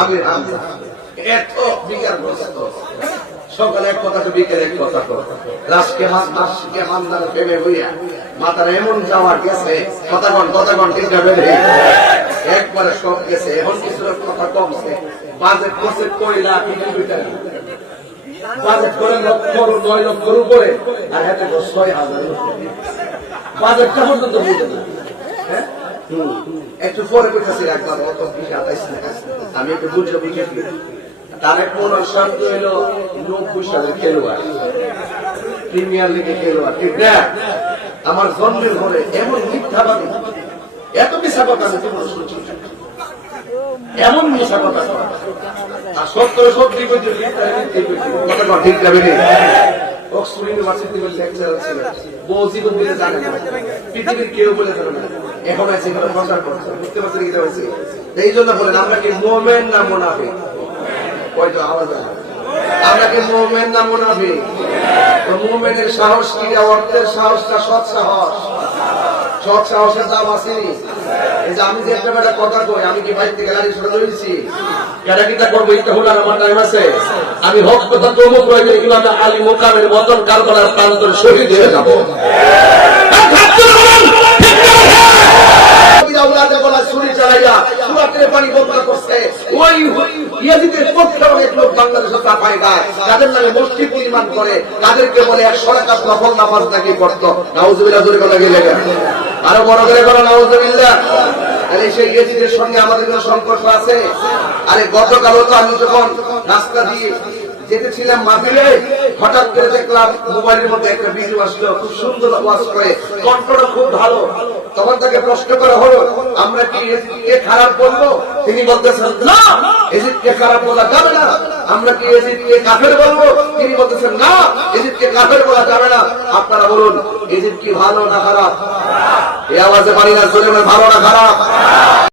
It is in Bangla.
আমি এত বিকার গ্রস্ত সকালে এক কথা তো বিকেলে এক কথা তো রাজকে মাসকে মান্দার প্রেমে হইয়া মাথার এমন যাওয়া গেছে কথাগণ ঠিক যাবে একবারে সব গেছে এখন কিছু কথা কমছে বাজেট করছে কইলা বাজেট করে 9 লক্ষের উপরে আর হাতে 6,000 বাজেটটা পর্যন্ত বুঝে না একটু পরে কইতাছি একবার অত বিশা আমি একটু বুঝে তার এক মনে শর্ত হইল 90 সালের খেলোয়াড় প্রিমিয়ার লিগে খেলোয়াড় ঠিক না আমার জন্মের ঘরে এমন মিথ্যাবাদী এত মিথ্যা কথা আমি তোমার শুনছি এমন মিথ্যা কথা আর সত্যি বলছি কথা ঠিক যাবে না অক্সফোর্ড ইউনিভার্সিটি লেকচারার ছিলেন বহু জীবন বলে জানে না পৃথিবীর কেউ বলে জানে না এখন আছে এখানে প্রচার করছে বুঝতে পারছেন কি হয়েছে এই জন্য বলেন আমরা কি মুমিন না মুনাফিক কয়তো আওয়াজ আমরা কি মুমিন না মুনাফিক তো মুমিনের সাহস কি অর্থের সাহসটা সৎ সাহসের দাম আসেনি এই যে আমি যে একটা কথা কই আমি কি বাইরে থেকে গাড়ি সরে রয়েছি কেটা কিটা করবো এটা হলো আমার টাইম আছে আমি হক কথা তবু প্রয়োজন ইমাম আলী মোকামের মতন কারবালার প্রান্তরে শহীদ হয়ে যাবো তাদের নামে মসজিদ নির্মাণ করে তাদেরকে বলে 100 রাকাত নফল নামাজ নাকি পড়তো নাউজুবিল্লাহ জোরে বলা গেলে আরো বড় করে বলো নাউজুবিল্লাহ তাহলে সেই ইয়েজিদের সঙ্গে আমাদের কোনো সম্পর্ক আছে আরে গতকালও তো আমি যখন রাস্তা দিয়ে যেতেছিলাম মাহফিলে হঠাৎ করে দেখলাম মোবাইলের মধ্যে একটা ভিডিও আসলো খুব সুন্দর ওয়াজ করে কণ্ঠটা খুব ভালো তখন তাকে প্রশ্ন করা হলো আমরা কি এজিদকে খারাপ বলবো তিনি বলতেছেন না এজিদকে খারাপ বলা যাবে না আমরা কি এজিদকে কাফের বলবো তিনি বলতেছেন না এজিদকে কাফের বলা যাবে না আপনারা বলুন এজিদ কি ভালো না খারাপ এই আওয়াজে পারি না ভালো না খারাপ